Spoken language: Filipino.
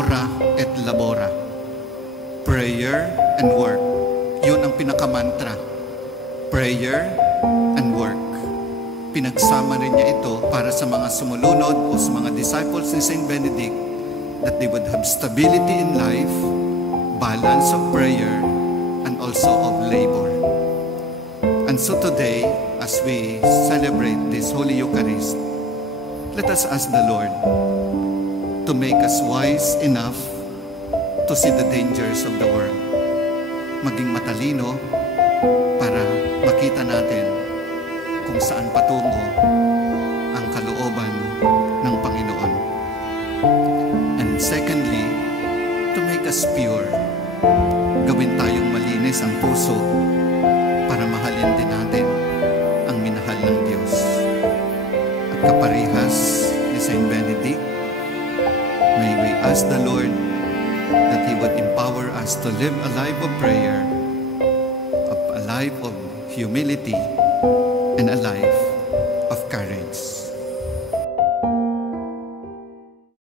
ora et labora. Prayer and work. Yun ang pinakamantra. Prayer and work. Pinagsama rin niya ito para sa mga sumulunod o sa mga disciples ni Saint Benedict, that they would have stability in life, balance of prayer, and also of labor. And so today, as we celebrate this Holy Eucharist, let us ask the Lord to make us wise enough to see the dangers of the world. Maging matalino para makita natin kung saan patungo ang kalooban ng Panginoon. And secondly, to make us pure. Gawin tayong malinis ang puso para mahalin din natin ang minahal ng Diyos. At kaparehas ni Saint Benedict, may we ask the Lord that He would empower us to live a life of prayer, a life of humility, and a life of courage.